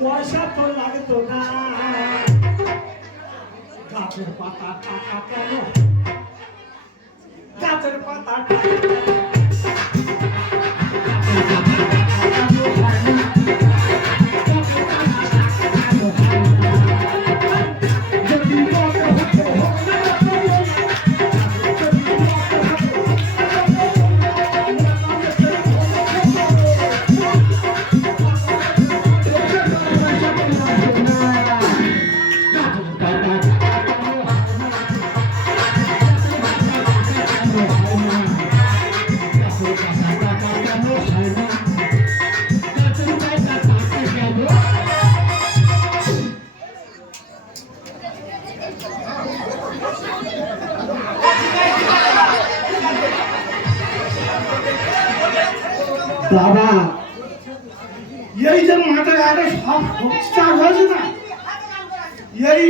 পয়সা তো লাগতো না, গাছের পাতা টাকা কেন, গাছের পাতা বাবা, এই যে মাঠে ঘাটে সব চাষ হয়েছে না, এই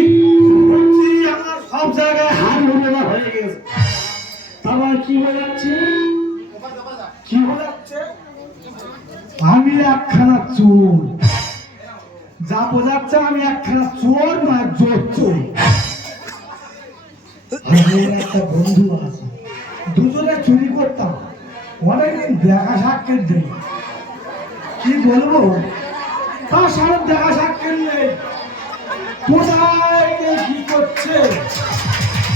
আমার সব জায়গায় হার নোংরা হয়ে গেছে। আমার কি হয়ে যাচ্ছে, কি হয়ে যাচ্ছে, আমি একখানা চোর, যা বোঝাচ্ছে আমি একখানা চোর না জোর চোর। আমার একটা বন্ধু আছে, দুজনে চুরি করতাম, অনেকদিন দেখা সাক্ষাৎ দেই, কি বলবো, তার সাথে দেখা সাক্ষাৎ নেই, কোথায় কি করছে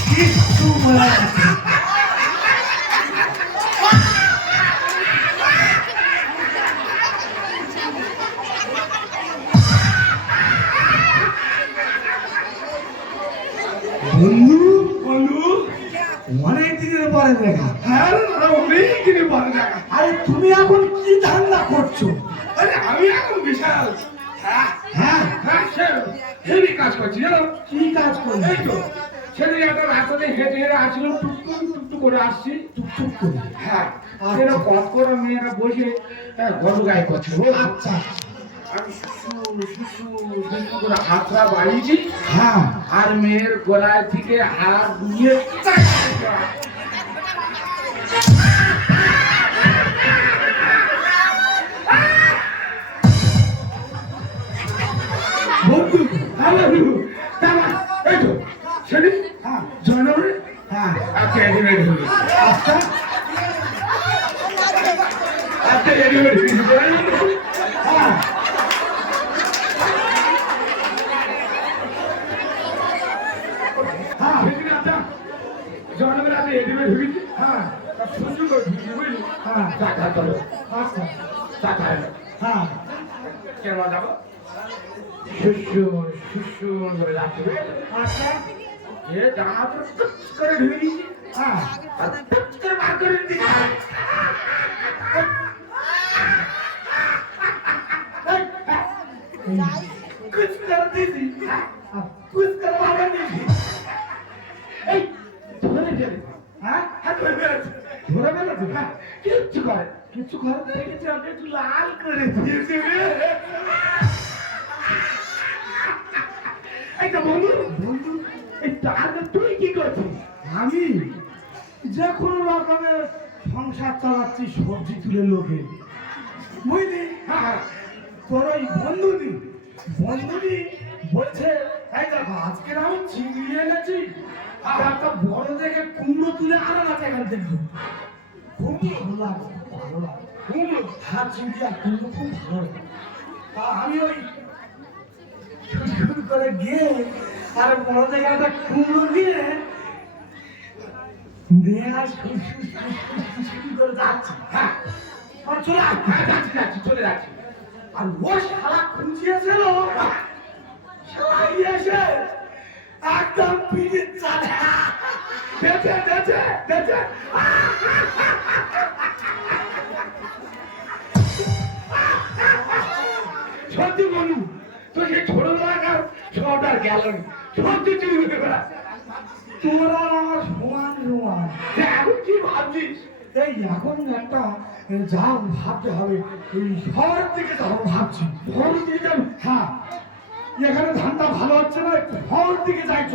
কিচ্ছু বলা যাচ্ছে না। বন্ধু বন্ধু অনেক দিনের পরে দেখা। হ্যাঁ অনেক দিনের পরে দেখা। আরে তুমি এখন কি ধান্দা করছো? আরে আমি এখন বিশাল হ্যাঁ হ্যাঁ হ্যাঁ হেভি কাজ করছি, জানো কি কাজ করছি? এই তো সেদিন একটা রাস্তাতে হেঁটে হেঁটে আসছিল, টুকটুক টুকটুক করে আসছি, টুকটুক করে। হ্যাঁ সেটা কত করে মেয়েরা বসে গরু গায়ে করছে। আচ্ছা আমি হাতটা বাড়িয়েছি, হ্যাঁ, আর মেয়ের গলায় থেকে হাত দিয়ে জয়নগরে হ্যাঁ আচ্ছা রেডি হয়ে আচ্ছা আচ্ছা রেডি হয়ে হ্যাঁ জয়নগরে আপনি রেডিমেড ঢুকেছি, হ্যাঁ সুন্দর করে ঢুকি বুঝলি, হ্যাঁ টাকা চলো আচ্ছা টাকা হ্যাঁ কেন যাবো সুসুর করে যাচ্ছি। আচ্ছা এ জামা তো করে ঢুকে দিচ্ছি, হ্যাঁ আর করে বার করে দিচ্ছি, कुछ कर दीदी कुछ करवाना दीदी এই ধরে গেলে হ্যাঁ হ্যাঁ ধরে গেলে হ্যাঁ কিচ্ছু করে দেখেছি আমি একটু লাল করে দিয়েছি রে। এইটা বন্ধু বন্ধু এই তাহলে তুই কি করছিস? আমি যে কোনো রকমের সংসার চালাচ্ছি, সবজি তুলে লোকে বুঝলি। হ্যাঁ তোর ওই বন্ধুটি বলছে এই দেখো আজকে আমি চিংড়ি এনেছি, আর একটা বড় দেখে কুমড়ো তুলে আনা না এখান থেকে, খুব ভালো লাগে কুমড়ো, হ্যাঁ চিংড়ি আর কুমড়ো খুব ভালো লাগে। তা আমি ওই শুরু করে গিয়ে আর বড় দেখে একটা কুমড়ো নিয়ে করে যাচ্ছি, হ্যাঁ চলে যাচ্ছি আর ও শালা খুঁজিয়েছিল, শালা এসে একদম পিঠে চালে দেখে সত্যি বলু তো সেই ছোটবেলাকার সবটার গেল সত্যি চুরি হতে পারা। তোরা আমার সমান এখন কি ভাবছিস? এই এখন একটা যা ভাবতে হবে, এই শহরের দিকে যাবো ভাবছি। শহরের দিকে যাবো, হ্যাঁ এখানে ধানটা ভালো হচ্ছে না, একটু শহরের দিকে যাই, চ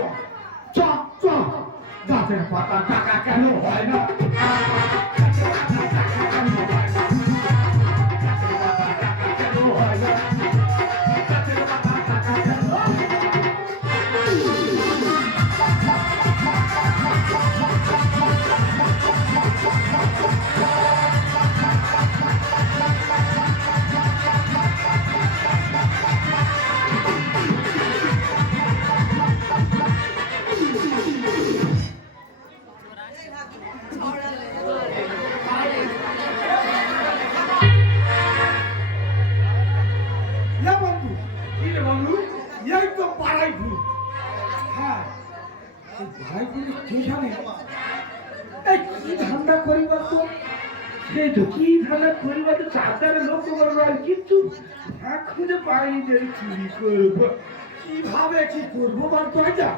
চ চ গাছের পাতা টাকা কেন হয় না, ভাই বলি কে জানে এই কি ধান্দা করিবার তো সেই তো কি ধান্দা করিবার তো চারটারে লক্ষ্য করবো আর কিন্তু খুঁজে পাইনি যে চুরি করবো কিভাবে কি করবো বলতো এটা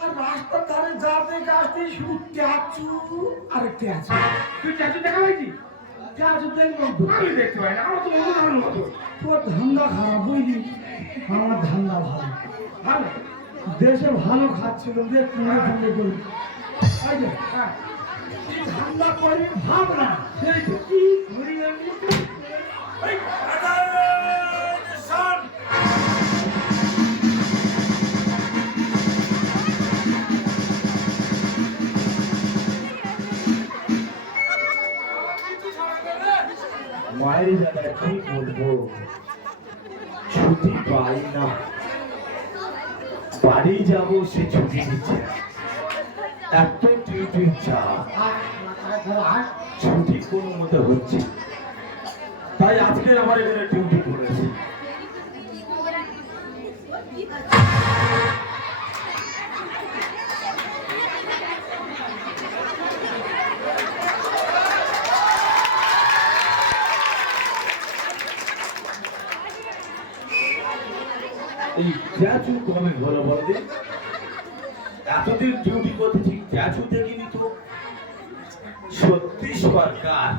আর রাস্তার ধারে যাতে গাছতে শুধু ট্যাচু আর ট্যাচু তুই ট্যাচু দেখা পাইছি ট্যাচু দেখবো আমি দেখতে পাই না আমার তো মনে হয় মতো তোর ধান্দা খারাপ বুঝলি আমার ধান্দা ভালো ভালো দেশে ভালো খাচ্ছিল যে তোমার ধান্দা করি কি ধান্দা করি ভাব না সেই তো কি ধরি আমি মায়ের জায়গায় কি বলবো ছুটি পাই না বাড়ি যাবো সে ছুটি দিচ্ছে এত ডিউটি চা ছুটি কোনো মতো হচ্ছে তাই আজকে আমার এখানে ডিউটি করেছি এই ট্যাচু কমে হলো বলতে এতদিন ডিউটি করতেছি ট্যাচু দেখিনি তো সত্যি সরকার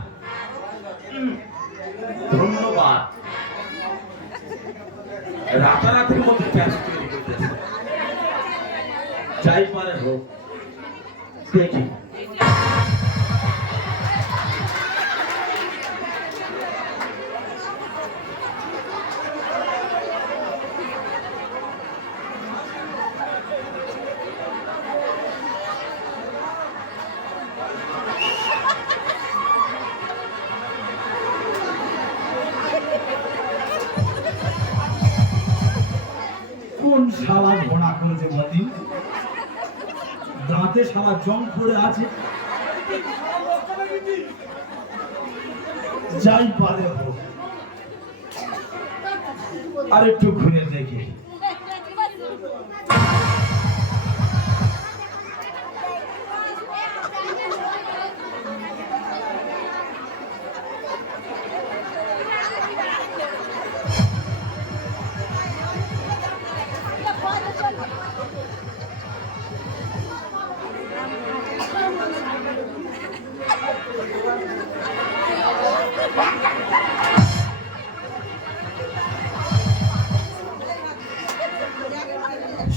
ধন্যবাদ রাতারাতির মধ্যে ট্যাচু তৈরি করতেছে যাই পারে হোক দেখি কোন শালা ঘোড়া করেছে বলি দাঁতে শালা জং পড়ে আছে যাই পারে হোক আর একটু ঘুরে দেখি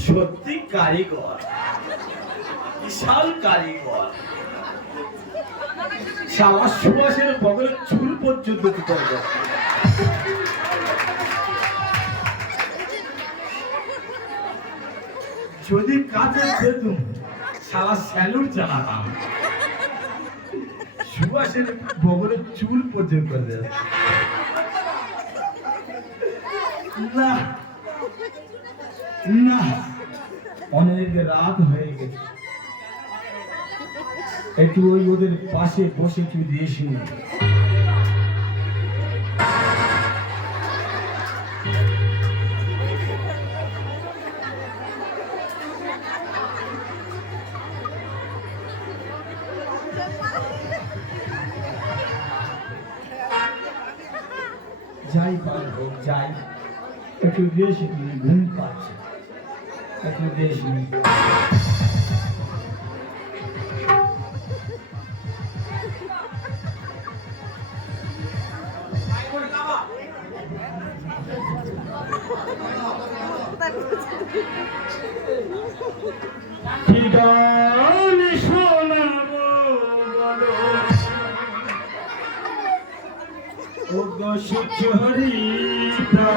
সত্যি কারিগর বিশাল কারিগর শালা সুবাসের বগলের চুল পর্যন্ত দিতে হবে যদি কাজে যেতুম শালা স্যালুট জানাতাম সুবাসের বগলের চুল পর্যন্ত দেয় না না অনেক রাত হয়ে গেছে একটু ওই ওদের পাশে বসে একটু দিয়েছি যাই পার হোক যাই একটু বেশি ঘুম পাচ্ছে একটু বেশি কি গান শোনাবো বলো ও গো সুচরিতা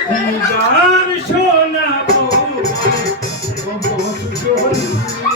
কি গান শোনাবো ও গো সুচরিতা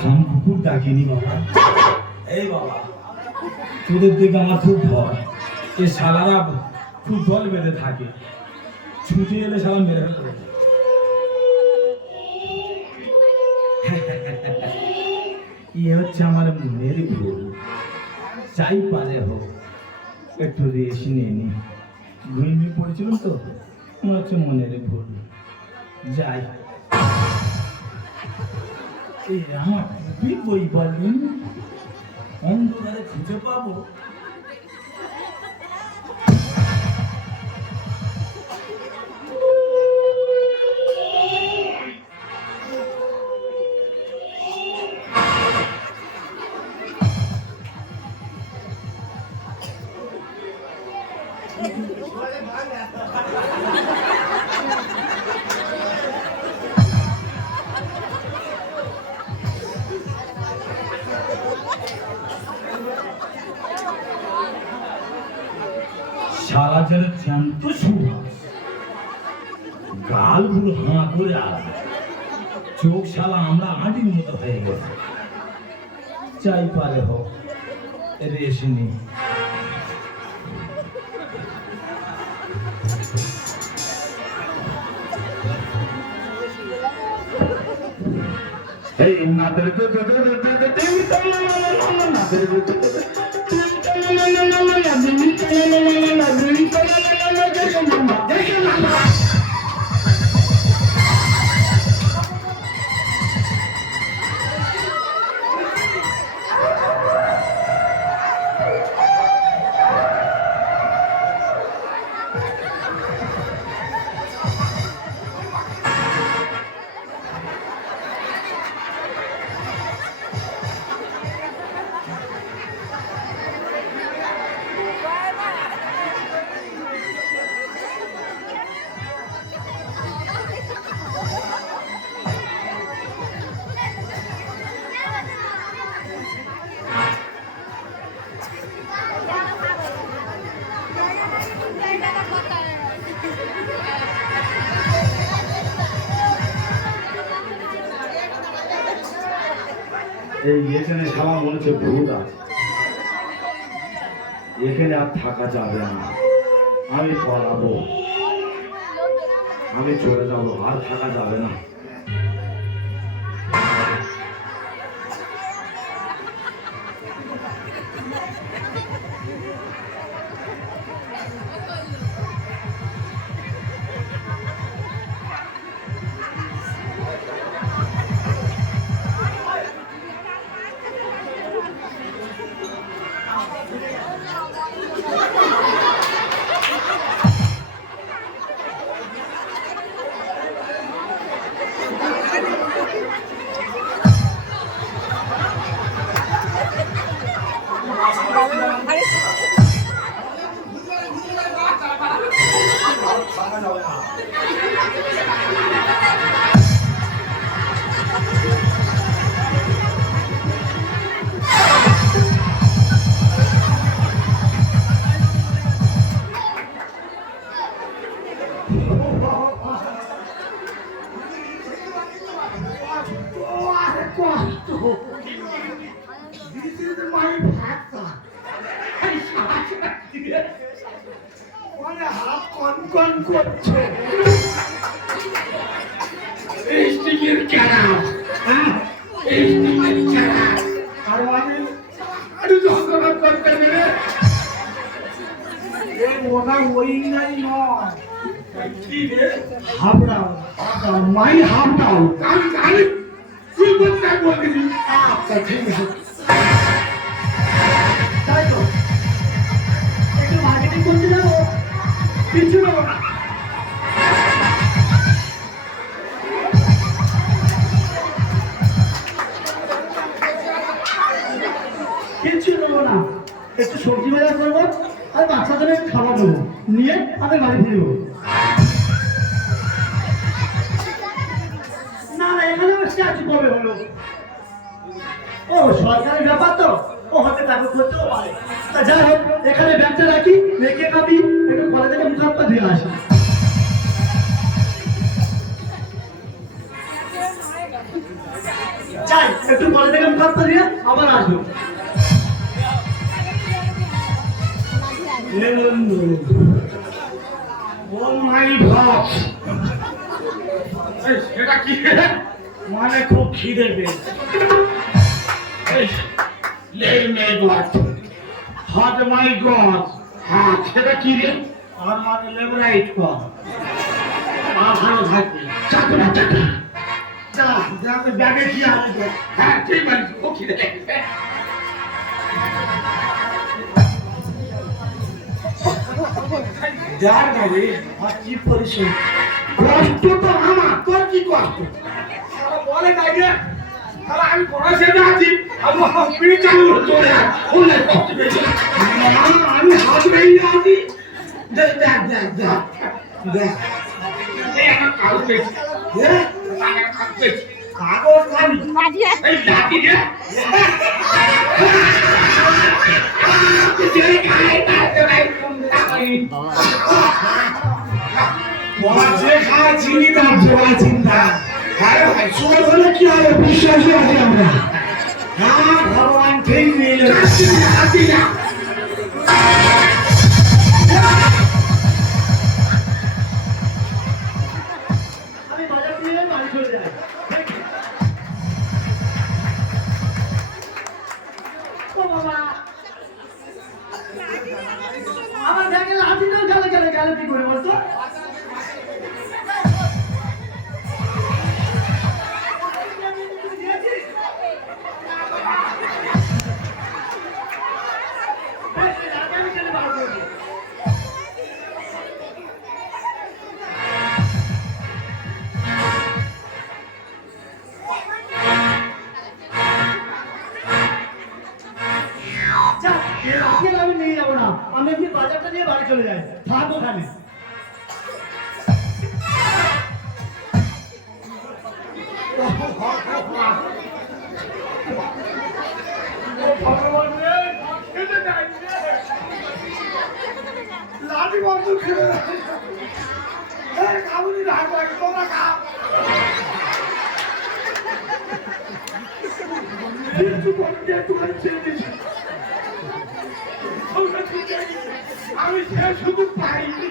খাম কুকুর ডাকিনি বাবা। এই বাবা, তোদের দিকে আমার খুব ভয়। এ শালারা খুব দল বেঁধে থাকে, ছুটে এলে শালা মেরে ফেলে। ইয়ে হচ্ছে আমার মনের ভুল, চাই পারে হোক একটু রেস্ট নিয়ে নি। ঘুমিয়ে পড়েছিলাম তো, আমার হচ্ছে মনের ভুল। যাই, এই আমার টুপি বই বলুন, অন্ধকারে খুঁজে পাবো? শালা যেন জ্যান্ত সুভাষ, গালগুলো হাঁ করে আসে, চোখ শালা আমরা আঁটির মতো হয়ে গেছে। চাই পারে হোক রেশ নেই। এই নাদের এই এখানে খাওয়া মনে হচ্ছে ভূত আছে, এখানে আর থাকা যাবে না। আমি পড়াবো, আমি চলে যাবো, আর থাকা যাবে না। হাত কন করছে, স্টিকের চারা, স্টিকের চারা, আর আমি যন্ত্রণা করতে গেলে ওটা ওই নাই নয়, হাবড়া মাই হাবড়াও। আমি তুই বলতে বলতেছি। আচ্ছা ঠিক আছে, তাই তো একটু মার্কেটিং করতে যাবো, কিছু নেবো না। কিছু নেবো না, একটু সবজি বাজার করবো আর বাচ্চাদের খাবার দেবো, নিয়ে আমি বাড়ি ফিরবো। না না, এখানে স্ট্যাচু কবে হলো? ও সরকারের ব্যাপার তো, ও হয়তো টাকা করতেও পারে। তা যাই হোক, এখানে ব্যাগটা রাখি, রেখে আমি একটু কলেজ থেকে মুখ হাতটা ধুয়ে আসি। যাই একটু পরে থেকে মুখ হাত দিয়ে আবার আসবো। ও মাই গড, সেটা কি মানে খুব খিদে পেয়েছে। লেট মে গড, হট মাই গড। হ্যাঁ সেটা কি রে? আমার মানে লেবরাইট কর, আর ভালো থাকবে। চাকরা চাকরা যা যা, ব্যাগে কি আছে? হ্যাঁ ঠিক মানে খুব খিদে পেয়েছে। যার গাড়ি আর কি পরিশ্রম, কষ্ট তো আমার, তোর কি কষ্ট? বলে নাই রে, আমি পড়াশোনা আছি, আমি হসপিটালে চালু চলে আমি হাত বেরিয়ে আছি। দেখ দেখ দেখ দেখ দেখ, আমার কাগজ পেয়েছি, কাগজ খাবি এই লাঠি রে। যে খায় চিনি তার জোড়া চিন্তা। হ্যাঁ ভাই সুযোগ হলে কি হবে, বিশ্বাসী আছি আমরা। হ্যাঁ ভগবান ঠিক নিয়ে আমি বাজার দিয়ে বাড়ি চলে যাই। ও বাবা, আমার ব্যাগে লাঠিটাও গেলে গেলে গেলে কি করে বলতো? আমি নিয়ে যাবো না, আমি এমনি বাজারটা নিয়ে বাড়ি চলে যাই। থাক ওখানে। লাঠি বন্ধ খেলে খাবুনি রাগ লাগে, তোমরা খাও। আমি সে শুধু পাইনি।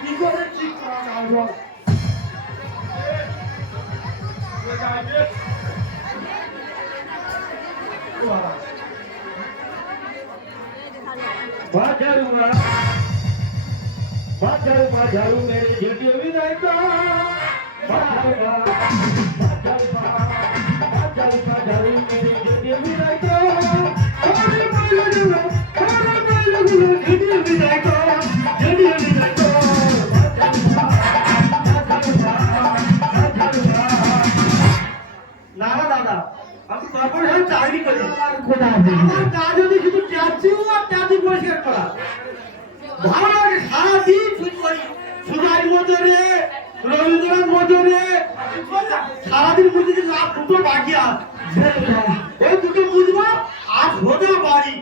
কি করে ঠিক করা যায়? बाजारूआ बाजारू बाजारू मेरे जेठी विदाई को बाजारूआ बाजारू बाजारू बाजारू मेरे जेठी विदाई को अरे बाजारू जेठी विदाई को जेठी विदाई को না না দাদা, আমি কর্পোরেশন চাকরি করি। আমার কাজ হচ্ছে শুধু ট্যাক্সিও আর ট্যাক্সি পরিষ্কার করা। ভালো লাগে সারাদিন শুধু ওই সুজাই মোটরে, রবীন্দ্রনাথ মোটরে সারাদিন বুঝেছি। রাত দুটো বাকি আস, ওই দুটো বুঝবো আজ হতে বাড়ি।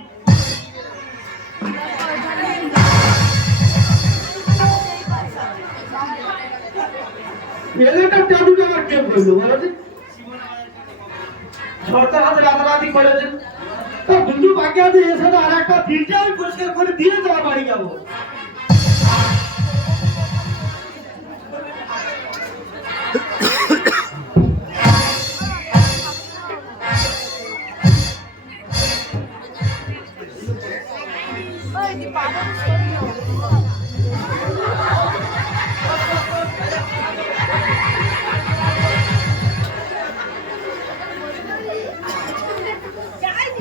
এলাকার ট্যাক্সিটা আমার কে করলো বলো? সরকার হাতে রাতারাতি করেছে, তা দুটো বাকি আছে। এর সাথে আর একটা দিনটা আমি পরিষ্কার করে দিয়ে তোমার বাড়ি যাবো।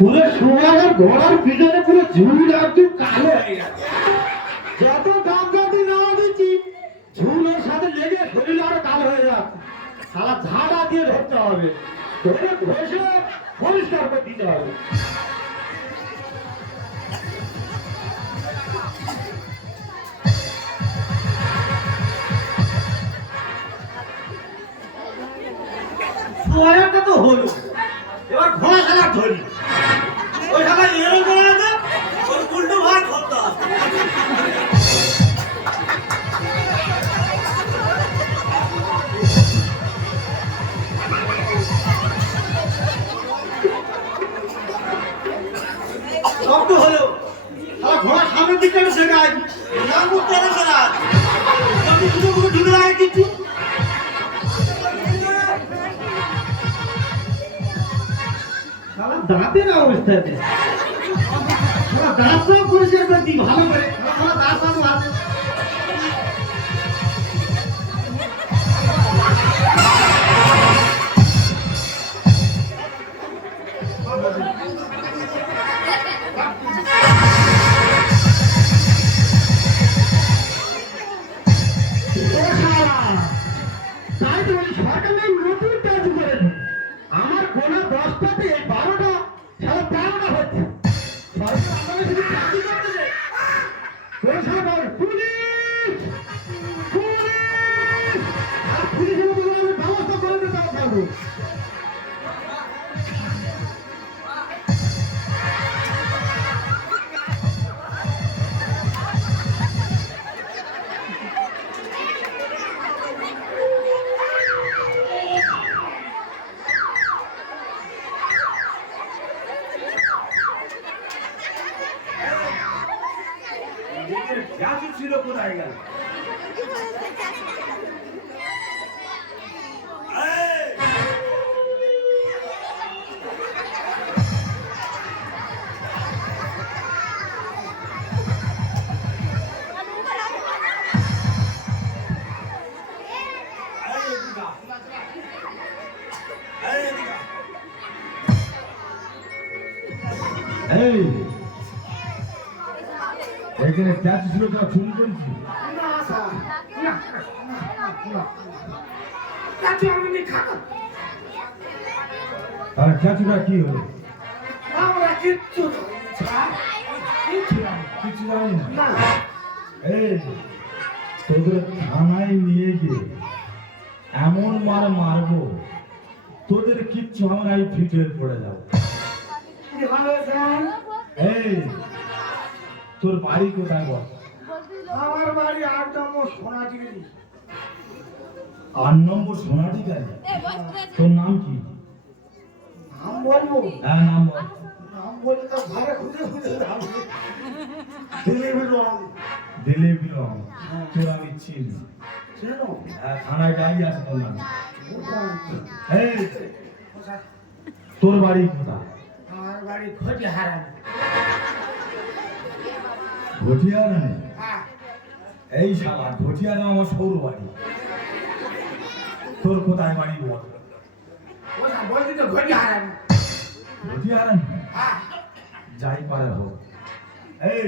পুরো সোনার ঘোড়ার পিছনে পুরো ঝুল একদম কালো হয়ে গেছে। যত দাম দামি না দিচ্ছি, ঝুলের সাথে লেগে শরীর আরো কালো হয়ে যাচ্ছে। সারা ঝাড়া দিয়ে ধরতে হবে, ধরে ঘষে পরিষ্কার করে দিতে হবে। সোয়ারটা তো হলো, এবার ঘোড়া খেলা ধরি। ওই সবাই এরো করে না, ওই উল্টো ভাগ করতে হবে। দাঁতের অবস্থা আছে দাঁত পরিষ্কার করে দিই ভালো করে দাঁত আছে আমার গোনা 10টাতে 12টা সারা 13টা হচ্ছে সরকার আমাকে শুধু চাকরি করতেছে কোন সরকার পুলিশ আর পুলিশের মতো আমি ব্যবস্থা করে দিতে পারবো জাতি ছিল কোথায় গেল এই এখানে চাচি ছিল তো চুরি করেছি না স্যার না চাচু আমি খাবো আর চাচুটা কি হলো আমরা কিচ্ছু স্যার কিচ্ছু কিছু জানি না না এই তোদের থানায় নিয়ে গিয়ে এমন মার মারবো তোদের কিচ্ছু আমরা এই ফিটে পড়ে যাবো কি ভালো স্যার এই তোর বাড়ি কোথায় বল আমার বাড়ি 8 নম্বর সোনাটিগি 8 নম্বর সোনাটি গাড়ি তোর নাম কি নাম বলবো হ্যাঁ নাম বল নাম বলে তো ঘরে খুঁজে খুঁজে যাবে দিলীপ রং দিলীপ রং তোর আমি চিনি চেনো থানায় ডায়েরি আছে তোর নাম এই তোর বাড়ি কোথায় আমার বাড়ি খোঁজে হারান ঘটিয়ারানে হ্যাঁ এই শালা ঘটিয়ারা আমার সৌর বাড়ি তোর কোথায় বাড়ি বল ওটা বলছি তো খোঁজে হারান ঘটিয়ারানে হ্যাঁ যাই পারে হোক এই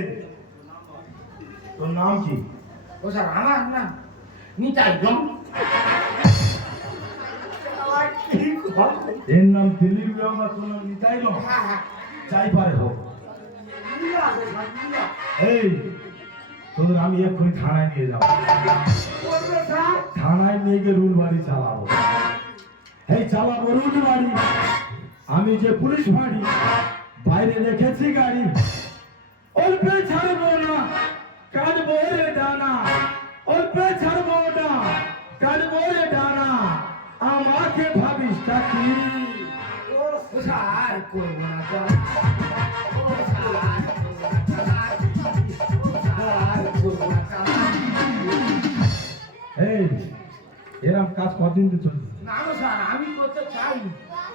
তোর নাম কি ও স্যার আমার না নিতাই গম এর নাম দিলীপ রং আর তোর নাম নিতাই রং হ্যাঁ হ্যাঁ যাই পারে হোক মিলা আছে স্যার মিলা এই তোদের আমি এক্ষুনি থানায় নিয়ে যাবো বলবে স্যার থানায় নিয়ে গিয়ে রুল বাড়ি চালাবো এই চালাবো রুল বাড়ি আমি যে পুলিশ বাড়ি বাইরে রেখেছি গাড়ি অল্পে ছাড়বো না কাটবো রে ডানা অল্পে ছাড়বো না কাটবো রে ডানা আমাকে ভাবিস কি ও স্যার করবো না স্যার ও স্যার করবো না স্যার এই এরম কাজ কতদিন তো চলছে না না স্যার আমি করতে চাই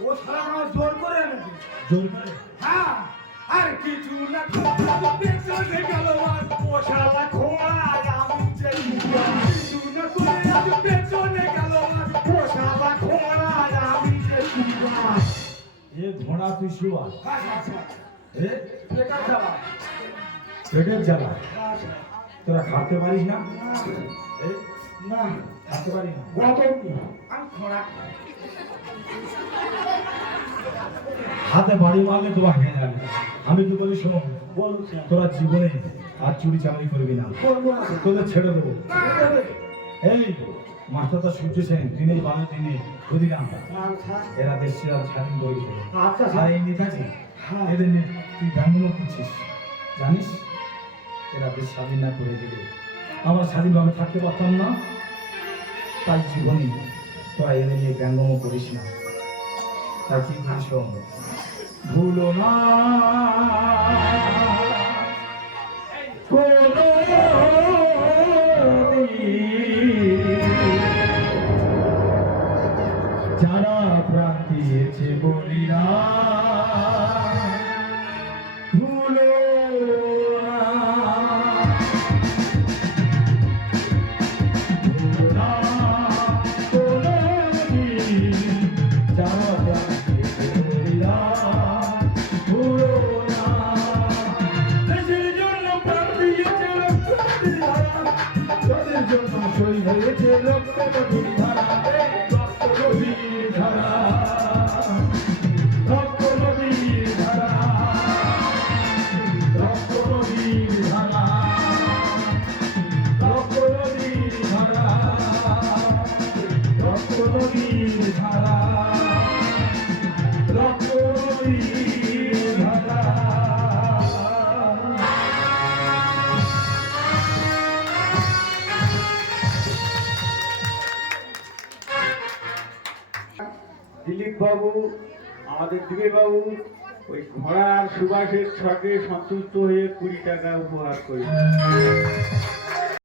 ও সারা আমার জোর করে এনেছে জোর করে হ্যাঁ আর কিছু না পেছনে গেল আর পোষালা খোঁড়া আমি যে কিছু না করে আজ পেছনে গেল আর পোষালা খোঁড়া আমি যে এ ঘোড়া তুই শুয়া হ্যাঁ স্যার এ এটা যাবা পেটের জ্বালা হ্যাঁ স্যার তোরা খাতে পারিস না এ না খাতে পারিস না গতম আমি খোঁড়া হাতে বাড়ি মারলে তোরা হেঁটে যাবে আমি কি বলি শোনো বলুন স্যার তোরা জীবনে আর চুরি চাকরি করবি না করবো না স্যার তোদের ছেড়ে দেবো না দেবে এই মাস্টারটা সূর্য সেন দিনে বারো দিনে ক্ষুদিরাম স্যার এরা দেশে আর স্বাধীন করেছিল আচ্ছা আর স্যার এই নেতাজি হ্যাঁ। এদের নিয়ে তুই ব্যাঙ্গলো করছিস জানিস এরা দেশ স্বাধীন না করে দিলে আমরা স্বাধীনভাবে থাকতে পারতাম না তাই জীবনে তোরা এদের নিয়ে ব্যঙ্গম করিস না তাই কি করিস শোন, ভুলো না কোনো দিন যারা প্রাণ দিয়েছে বলি না ভুলো না, ভুলো না কোনোদিন যারা প্রাণকে বলি না ভুলো না। দেশের জন্য প্রাণ দিয়েছে রক্তের ধারা, তোদের জন্য সই হয়েছে রক্তবতীর ধারা, রক্ত নদীর ধারা, রক্ত নদীর ধারা, রক্ত নদীর ধারা, রক্ত নদীর ধারা, রক্ত নদীর ধারা, রক্ত নদীর ধারা। দিলীপ বাবু, আমাদের দিলীপ বাবু ওই ঘোড়ার সুবাসের ছকে সন্তুষ্ট হয়ে 20 টাকা উপহার করি।